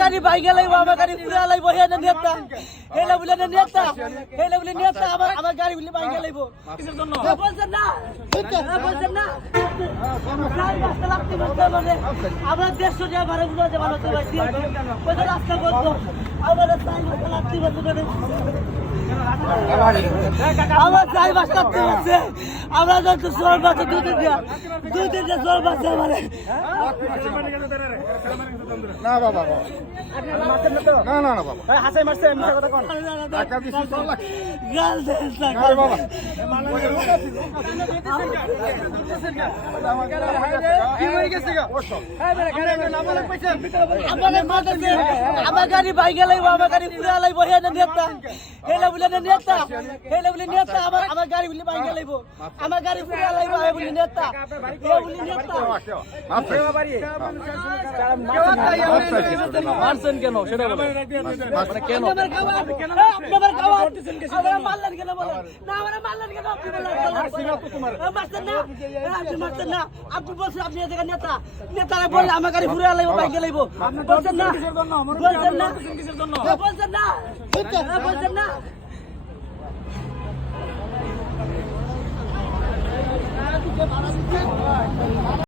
গাড়ি বাইকে লাগবো আমার গাড়ি পুরে লাগবো হে না নেতা। হেলে বলে না নেতা। হেলে বলে নেতা আমার আমার গাড়ি বলে বাইকে লাগবো কিসের জন্য? বলছেন না। বলছেন না। আমরা দেড়শো টাকা ভাড়া গুলো যে ভালো পাইছি ওই রাস্তা বন্ধ। আমার চার পাঁচটা লাগতে মানে আমার চার পাঁচ লাগতে বলছে। আমরা যত সোল বাচ্চা দুই তিন দিয়া দুই তিনটা সোল বাচ্চা মানে না বাবা বাবা। না না না বাবা। হাসাই মারছে মিথ্যা কথা কোন। টাকা দিছি তো লাগছে। গাল দেন আরে বাবা। কি গেছে গা আমার গাড়ি বাইকে লাগবো আমার গাড়ি পুরে লাগবো হে নেতা হেলে বলে নেতা হেলে বলে নেতা আমার গাড়ি বলে বাইকে লাগবো আমার গাড়ি পুরে লাগবো হে বলে নেতা। হে বলে নেতা। মাফ চাইছি। মাফ চাইছি তোদের নাম। মারছেন কেন? সেটা বলো। মানে কেন? আপনার খাবার আপনার খাবার আমরা মারলেন কেন বলেন? না আমরা মারলেন কেন? আপনি মারছেন না। আপনি মারছেন না। আপনি বলছেন আপনি এদিকে নেতা। নেতারা বললে আমার গাড়ি ঘুরে লাগবো বাইকে লাগবো বলছেন না। বলছেন না। বলছেন না। বলছেন না।